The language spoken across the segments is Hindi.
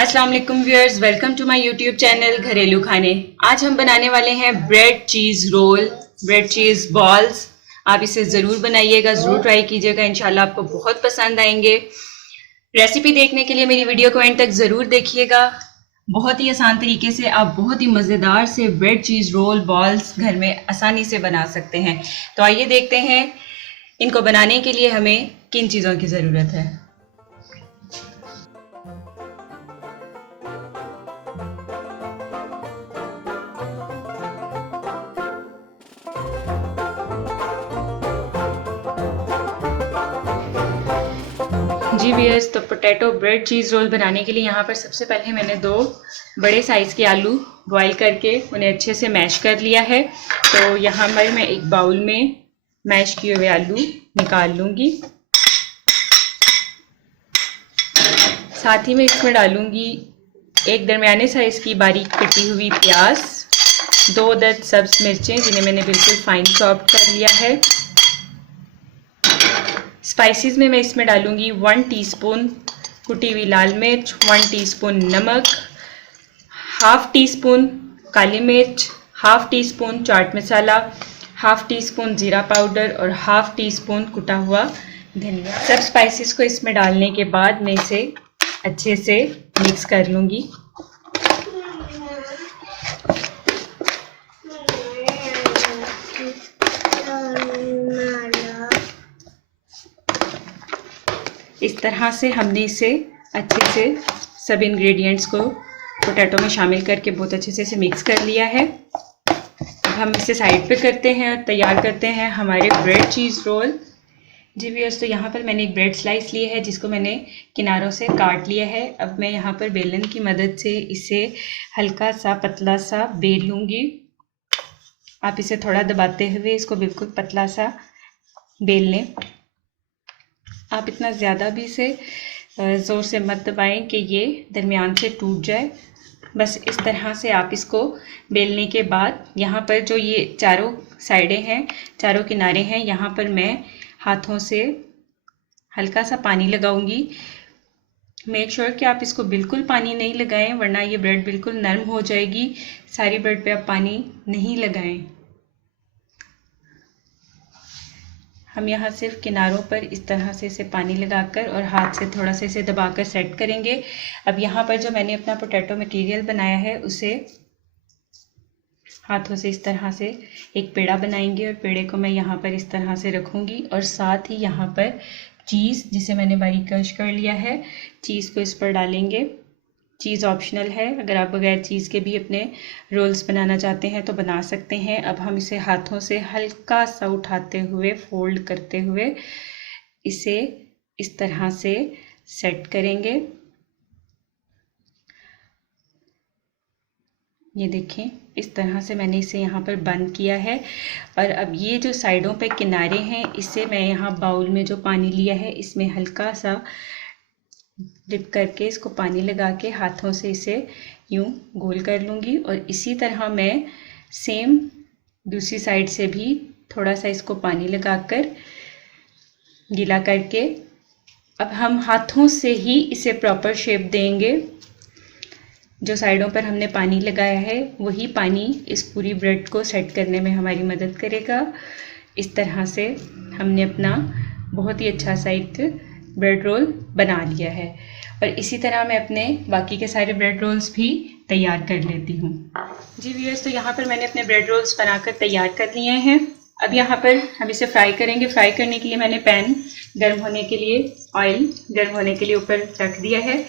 अस्सलाम वालेकुम viewers, welcome to my YouTube channel Gharelu Khane. आज हम बनाने वाले हैं bread cheese roll, bread cheese balls. आप इसे ज़रूर बनाइएगा, ज़रूर ट्राई कीजिएगा, इंशाल्लाह आपको बहुत पसंद आएंगे। रेसिपी देखने के लिए मेरी वीडियो को एंड तक ज़रूर देखिएगा। बहुत ही आसान तरीके से आप बहुत ही मज़ेदार से ब्रेड चीज़ रोल बॉल्स घर में आसानी से बना सकते हैं। तो आइए देखते हैं इनको बनाने के लिए हमें किन चीज़ों की ज़रूरत है। जी व्यूअर्स, तो पोटैटो ब्रेड चीज़ रोल बनाने के लिए यहाँ पर सबसे पहले मैंने 2 बड़े साइज़ के आलू बॉईल करके उन्हें अच्छे से मैश कर लिया है। तो यहाँ पर मैं एक बाउल में मैश किए हुए आलू निकाल लूँगी। साथ ही मैं इसमें डालूँगी एक दरमियाने साइज़ की बारीक कटी हुई प्याज, 2 अदद सब्ज़ मिर्चें जिन्हें मैंने बिल्कुल फाइन चॉप कर लिया है। स्पाइसेस में मैं इसमें डालूंगी 1 टीस्पून कुटी हुई लाल मिर्च, 1 टीस्पून नमक, हाफ टी स्पून काली मिर्च, half tea spoon chaat masala, half tea spoon ज़ीरा पाउडर और हाफ टी स्पून कुटा हुआ धनिया। सब स्पाइसेस को इसमें डालने के बाद मैं इसे अच्छे से मिक्स कर लूँगी। इस तरह से हमने इसे अच्छे से सब इंग्रेडिएंट्स को पोटैटो में शामिल करके बहुत अच्छे से इसे मिक्स कर लिया है। अब हम इसे साइड पे करते हैं और तैयार करते हैं हमारे ब्रेड चीज़ रोल। जी व्यूअर्स, तो यहाँ पर मैंने एक ब्रेड स्लाइस लिया है जिसको मैंने किनारों से काट लिया है। अब मैं यहाँ पर बेलन की मदद से इसे हल्का सा पतला सा बेल लूँगी। आप इसे थोड़ा दबाते हुए इसको बिल्कुल पतला सा बेल लें। आप इतना ज़्यादा भी इसे ज़ोर से मत दबाएं कि ये दरमियान से टूट जाए। बस इस तरह से आप इसको बेलने के बाद यहाँ पर जो ये चारों साइडें हैं, चारों किनारे हैं, यहाँ पर मैं हाथों से हल्का सा पानी लगाऊंगी। मेक श्योर कि आप इसको बिल्कुल पानी नहीं लगाएं, वरना ये ब्रेड बिल्कुल नरम हो जाएगी। सारी ब्रेड पे आप पानी नहीं लगाएं। हम यहाँ सिर्फ किनारों पर इस तरह से इसे पानी लगाकर और हाथ से थोड़ा सा इसे दबाकर सेट करेंगे। अब यहाँ पर जो मैंने अपना पोटैटो मटेरियल बनाया है उसे हाथों से इस तरह से एक पेड़ा बनाएंगे और पेड़े को मैं यहाँ पर इस तरह से रखूँगी और साथ ही यहाँ पर चीज़ जिसे मैंने बारीक क्रश कर लिया है, चीज़ को इस पर डालेंगे। चीज़ ऑप्शनल है, अगर आप बगैर चीज़ के भी अपने रोल्स बनाना चाहते हैं तो बना सकते हैं। अब हम इसे हाथों से हल्का सा उठाते हुए फोल्ड करते हुए इसे इस तरह से सेट करेंगे। ये देखें, इस तरह से मैंने इसे यहाँ पर बंद किया है। और अब ये जो साइडों पे किनारे हैं, इसे मैं यहाँ बाउल में जो पानी लिया है इसमें हल्का सा डिप करके इसको पानी लगा के हाथों से इसे यूं गोल कर लूँगी। और इसी तरह मैं सेम दूसरी साइड से भी थोड़ा सा इसको पानी लगाकर गीला करके अब हम हाथों से ही इसे प्रॉपर शेप देंगे। जो साइडों पर हमने पानी लगाया है वही पानी इस पूरी ब्रेड को सेट करने में हमारी मदद करेगा। इस तरह से हमने अपना बहुत ही अच्छा सा एक ब्रेड रोल बना लिया है। और इसी तरह मैं अपने बाकी के सारे ब्रेड रोल्स भी तैयार कर लेती हूँ। जी व्यूअर्स, तो यहाँ पर मैंने अपने ब्रेड रोल्स बनाकर तैयार कर लिए हैं। अब यहाँ पर हम इसे फ्राई करेंगे। फ्राई करने के लिए मैंने पैन गर्म होने के लिए, ऑयल गर्म होने के लिए ऊपर रख दिया है।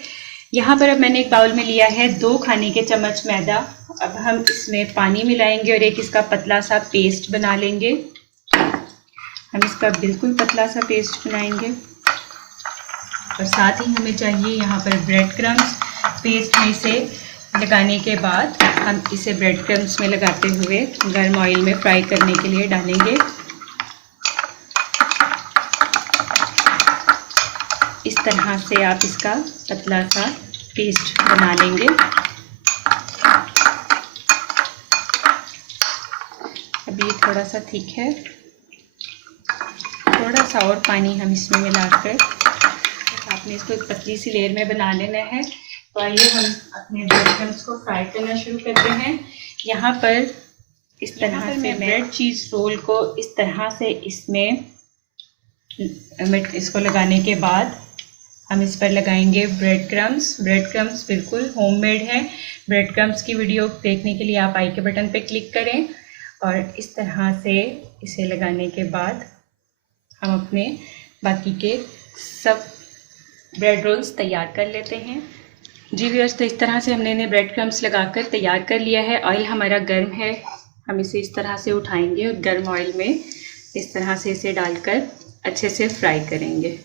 यहाँ पर अब मैंने एक बाउल में लिया है 2 खाने के चम्मच मैदा। अब हम इसमें पानी मिलाएंगे और एक इसका पतला सा पेस्ट बना लेंगे। हम इसका बिल्कुल पतला सा पेस्ट बनाएंगे और साथ ही हमें चाहिए यहाँ पर ब्रेड क्रम्स। पेस्ट में इसे लगाने के बाद हम इसे ब्रेड क्रम्स में लगाते हुए गर्म ऑयल में फ्राई करने के लिए डालेंगे। इस तरह से आप इसका पतला सा पेस्ट बना लेंगे। अब ये थोड़ा सा थिक है, थोड़ा सा और पानी हम इसमें मिलाकर आपने इसको एक पतली सी लेयर में बना लेना है। तो आइए हम अपने ब्रेड क्रम्स को फ्राई करना शुरू करते हैं। यहाँ पर इस तरह से ब्रेड चीज़ रोल को इस तरह से इसमें इसको लगाने के बाद हम इस पर लगाएंगे ब्रेड क्रम्स। ब्रेड क्रम्स बिल्कुल होममेड है। ब्रेड क्रम्स की वीडियो देखने के लिए आप आई के बटन पर क्लिक करें और इस तरह से इसे लगाने के बाद हम अपने बाकी के सब ब्रेड रोल्स तैयार कर लेते हैं। जी व्यूअर्स, तो इस तरह से हमने इन्हें ब्रेड क्रम्स लगाकर तैयार कर लिया है। ऑयल हमारा गर्म है, हम इसे इस तरह से उठाएंगे और गर्म ऑयल में इस तरह से इसे डालकर अच्छे से फ्राई करेंगे।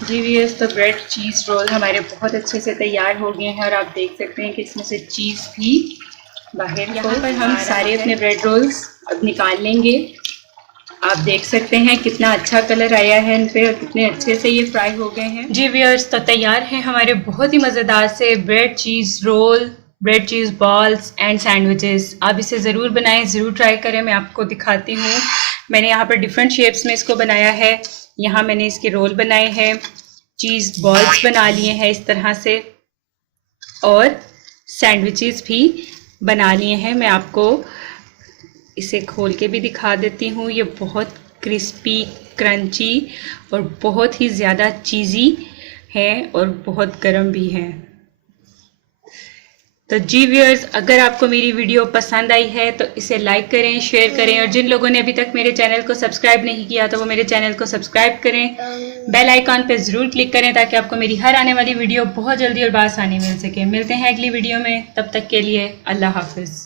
जी व्यूअर्स, तो ब्रेड चीज़ रोल हमारे बहुत अच्छे से तैयार हो गए हैं और आप देख सकते हैं कि इसमें से चीज़ भी बाहर। यहाँ पर हम सारे अपने ब्रेड रोल्स अब निकाल लेंगे। आप देख सकते हैं कितना अच्छा कलर आया है इन पे और कितने अच्छे से ये फ्राई हो गए हैं। जी व्यूअर्स, तो तैयार हैं हमारे बहुत ही मज़ेदार से bread cheese roll, bread cheese balls and sandwiches. आप इसे ज़रूर बनाएं, ज़रूर ट्राई करें। मैं आपको दिखाती हूँ, मैंने यहाँ पर डिफरेंट शेप्स में इसको बनाया है। यहाँ मैंने इसके रोल बनाए हैं, चीज़ बॉल्स बना लिए हैं इस तरह से और सैंडविचेस भी बना लिए हैं। मैं आपको इसे खोल के भी दिखा देती हूँ। ये बहुत क्रिस्पी, क्रंची और बहुत ही ज़्यादा चीज़ी है और बहुत गर्म भी है। तो जी व्यूअर्स, अगर आपको मेरी वीडियो पसंद आई है तो इसे लाइक करें, शेयर करें और जिन लोगों ने अभी तक मेरे चैनल को सब्सक्राइब नहीं किया तो वो मेरे चैनल को सब्सक्राइब करें। बेल आइकॉन पे ज़रूर क्लिक करें ताकि आपको मेरी हर आने वाली वीडियो बहुत जल्दी और बासानी मिल सके। मिलते हैं अगली वीडियो में, तब तक के लिए अल्लाह हाफिज़।